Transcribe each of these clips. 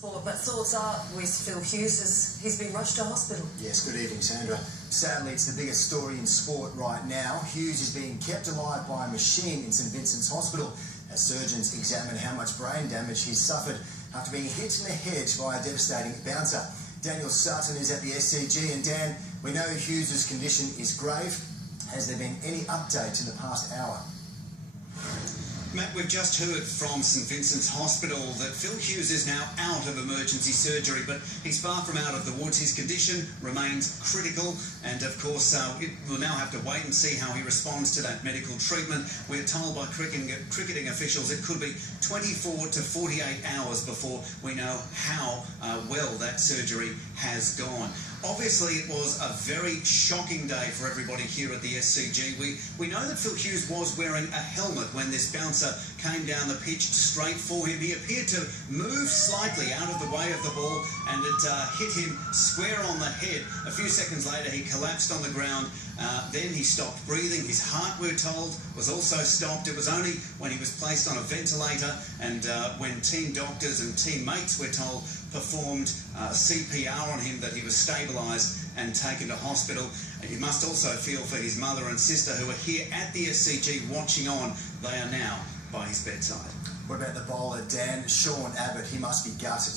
But thoughts are with Phil Hughes as he's been rushed to hospital. Yes, good evening, Sandra. Sadly, it's the biggest story in sport right now. Hughes is being kept alive by a machine in St Vincent's Hospital as surgeons examine how much brain damage he's suffered after being hit in the head by a devastating bouncer. Daniel Sutton is at the SCG, and Dan, we know Hughes' condition is grave. Has there been any updates in the past hour? Matt, we've just heard from St Vincent's Hospital that Phil Hughes is now out of emergency surgery, but he's far from out of the woods. His condition remains critical, and of course we'll now have to wait and see how he responds to that medical treatment. We're told by cricketing officials it could be 24 to 48 hours before we know how well that surgery has gone. Obviously, it was a very shocking day for everybody here at the SCG. We know that Phil Hughes was wearing a helmet when this bouncer came down the pitch straight for him. He appeared to move slightly out of the way of the ball, and it hit him square on the head. A few seconds later, he collapsed on the ground. Then he stopped breathing. His heart, we're told, was also stopped. It was only when he was placed on a ventilator and when team doctors and teammates, we're told, performed CPR on him that he was stabilised and taken to hospital. And you must also feel for his mother and sister who are here at the SCG watching on. They are now by his bedside. What about the bowler, Dan? Sean Abbott, he must be gutted.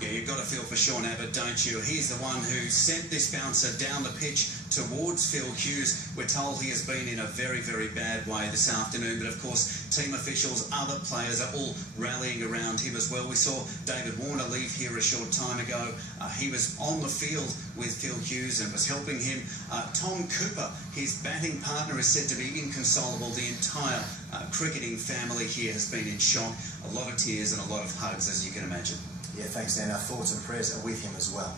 Yeah, you've got to feel for Sean Abbott, don't you? He's the one who sent this bouncer down the pitch towards Phil Hughes. We're told he has been in a very, very bad way this afternoon, but of course team officials, other players are all rallying around him as well. We saw David Warner leave here a short time ago. He was on the field with Phil Hughes and was helping him. Tom Cooper, his batting partner, is said to be inconsolable. The entire cricketing family here has been in shock. A lot of tears and a lot of hugs, as you can imagine. Yeah, thanks, Dan. Our thoughts and prayers are with him as well.